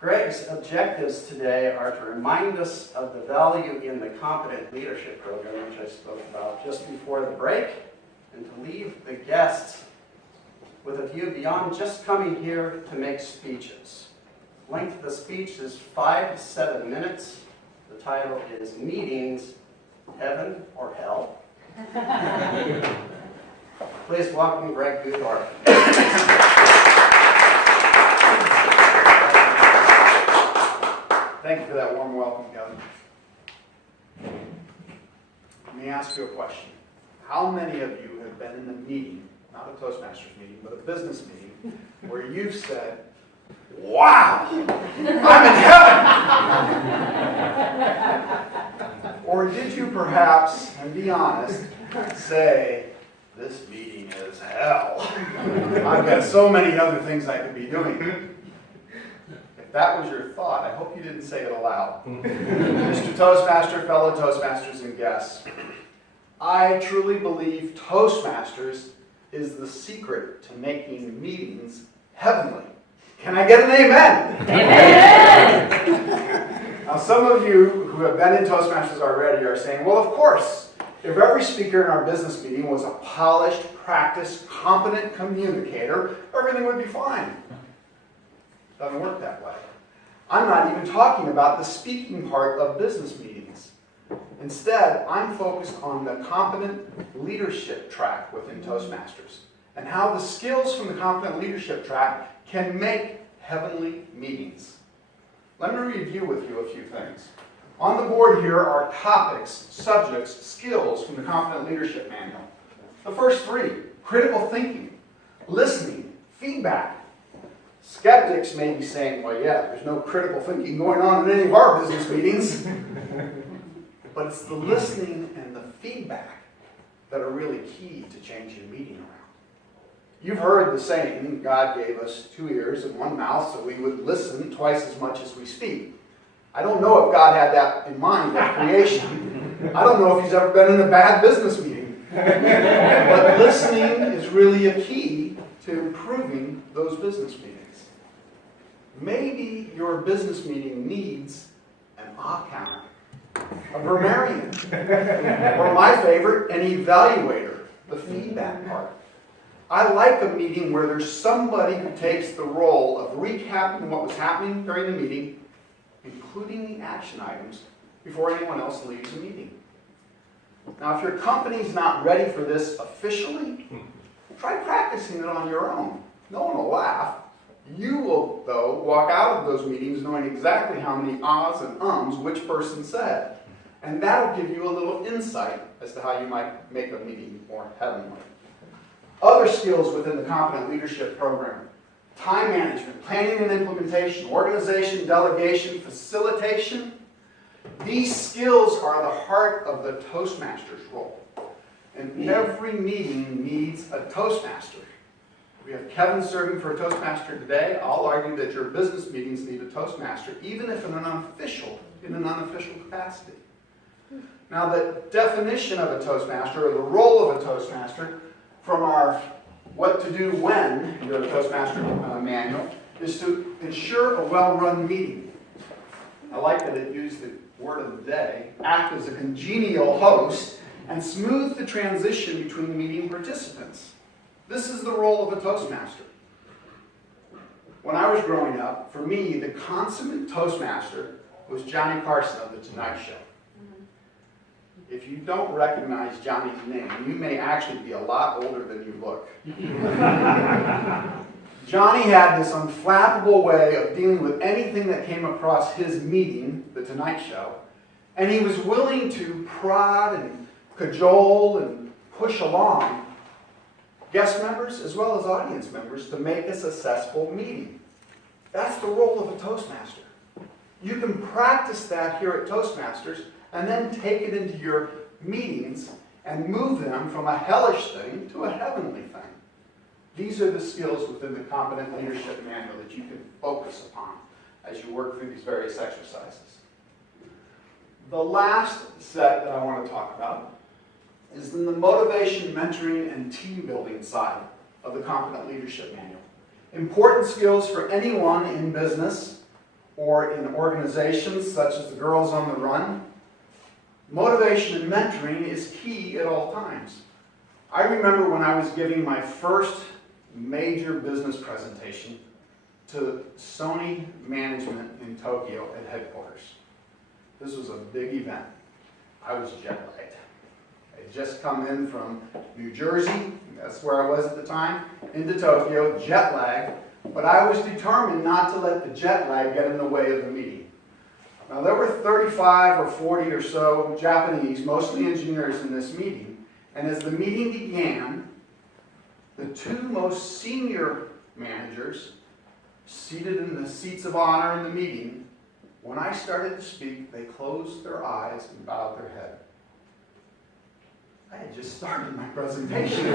Greg's objectives today are to remind us of the value in the Competent Leadership Program, which I spoke about just before the break, and to leave the guests with a view beyond just coming here to make speeches. Length of the speech is 5 to 7 minutes. The title is Meetings, Heaven or Hell? Please welcome Greg Gudorf. Thank you for that warm welcome, Kevin. Let me ask you a question. How many of you have been in a meeting, not a Toastmasters meeting, but a business meeting, where you've said, "Wow, I'm in heaven"? Or did you perhaps, and be honest, say, "This meeting is hell. I've got so many other things I could be doing"? If that was your thought, I hope you didn't say it aloud. Mr. Toastmaster, fellow Toastmasters, and guests, I truly believe Toastmasters is the secret to making meetings heavenly. Can I get an amen? Amen! Now, some of you who have been in Toastmasters already are saying, well, of course, if every speaker in our business meeting was a polished, practiced, competent communicator, everything would be fine. Doesn't work that way. I'm not even talking about the speaking part of business meetings. Instead, I'm focused on the competent leadership track within Toastmasters and how the skills from the competent leadership track can make heavenly meetings. Let me review with you a few things. On the board here are topics, subjects, skills from the Competent Leadership Manual. The first three: critical thinking, listening, feedback. Skeptics may be saying, well, yeah, there's no critical thinking going on in any of our business meetings. But it's the listening and the feedback that are really key to changing a meeting around. You've heard the saying, God gave us 2 ears and 1 mouth so we would listen twice as much as we speak. I don't know if God had that in mind at creation. I don't know if he's ever been in a bad business meeting. But listening is really a key to improving those business meetings. Maybe your business meeting needs an ah counter, a grammarian, or my favorite, an evaluator, the feedback part. I like a meeting where there's somebody who takes the role of recapping what was happening during the meeting, including the action items, before anyone else leaves the meeting. Now, if your company's not ready for this officially, try practicing it on your own. No one will laugh. You will, though, walk out of those meetings knowing exactly how many ahs and ums which person said. And that'll give you a little insight as to how you might make a meeting more heavenly. Other skills within the Competent Leadership Program: time management, planning and implementation, organization, delegation, facilitation. These skills are the heart of the Toastmaster's role. And every meeting needs a Toastmaster. We have Kevin serving for a Toastmaster today. I'll argue that your business meetings need a Toastmaster, even if in an unofficial capacity. Now, the definition of a Toastmaster, or the role of a Toastmaster, from our What to Do When, your Toastmaster manual, is to ensure a well-run meeting. I like that it used the word of the day: act as a congenial host and smooth the transition between meeting participants. This is the role of a Toastmaster. When I was growing up, for me, the consummate Toastmaster was Johnny Carson of The Tonight Show. If you don't recognize Johnny's name, you may actually be a lot older than you look. Johnny had this unflappable way of dealing with anything that came across his meeting, The Tonight Show, and he was willing to prod and cajole and push along guest members as well as audience members to make a successful meeting. That's the role of a Toastmaster. You can practice that here at Toastmasters and then take it into your meetings and move them from a hellish thing to a heavenly thing. These are the skills within the Competent Leadership Manual that you can focus upon as you work through these various exercises. The last set that I want to talk about is in the motivation, mentoring, and team building side of the Competent Leadership Manual. Important skills for anyone in business or in organizations such as the Girls on the Run, motivation and mentoring is key at all times. I remember when I was giving my first major business presentation to Sony management in Tokyo at headquarters. This was a big event. I was jet lagged. I'd just come in from New Jersey, that's where I was at the time, into Tokyo, jet lagged, but I was determined not to let the jet lag get in the way of the meeting. Now there were 35 or 40 or so Japanese, mostly engineers, in this meeting, and as the meeting began, the two most senior managers, seated in the seats of honor in the meeting, when I started to speak, they closed their eyes and bowed their head. I had just started my presentation.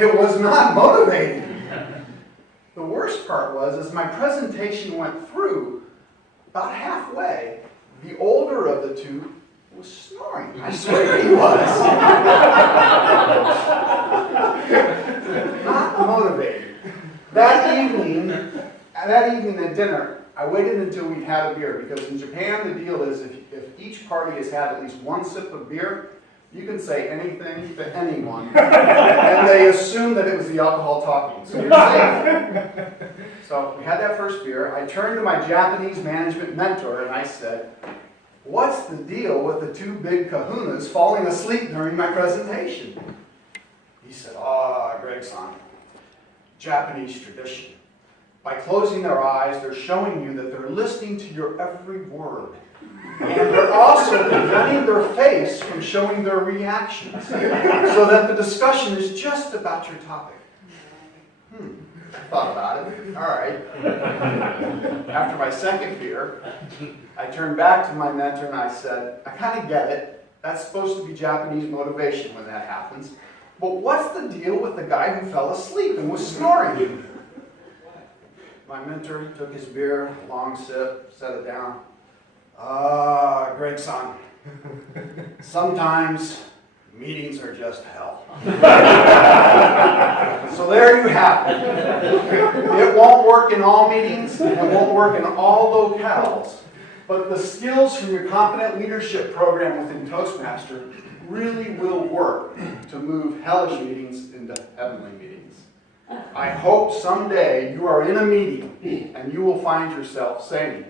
It was not motivating. The worst part was, as my presentation went through, about halfway, the older of the two was snoring. I swear he was. Not motivated. That evening at dinner, I waited until we'd had a beer, because in Japan the deal is if each party has had at least one sip of beer, you can say anything to anyone, and they assume that it was the alcohol talking, so you're safe. So we had that first beer. I turned to my Japanese management mentor and I said, "What's the deal with the two big kahunas falling asleep during my presentation?" He said, Greg-san, Japanese tradition. By closing their eyes, they're showing you that they're listening to your every word. And they're also preventing their face from showing their reactions, so that the discussion is just about your topic. I thought about it. All right. After my second beer, I turned back to my mentor and I said, "I kind of get it. That's supposed to be Japanese motivation when that happens. But what's the deal with the guy who fell asleep and was snoring?" My mentor took his beer, long sip, set it down. Greg-san, sometimes meetings are just hell. So there you have it. It won't work in all meetings, and it won't work in all locales. But the skills from your competent leadership program within Toastmaster really will work to move hellish meetings into heavenly meetings. I hope someday you are in a meeting and you will find yourself saying,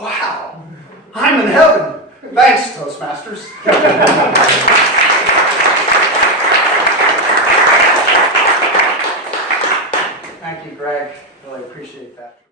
"Wow, I'm in heaven. Thanks, Toastmasters." Thank you, Greg. Really appreciate that.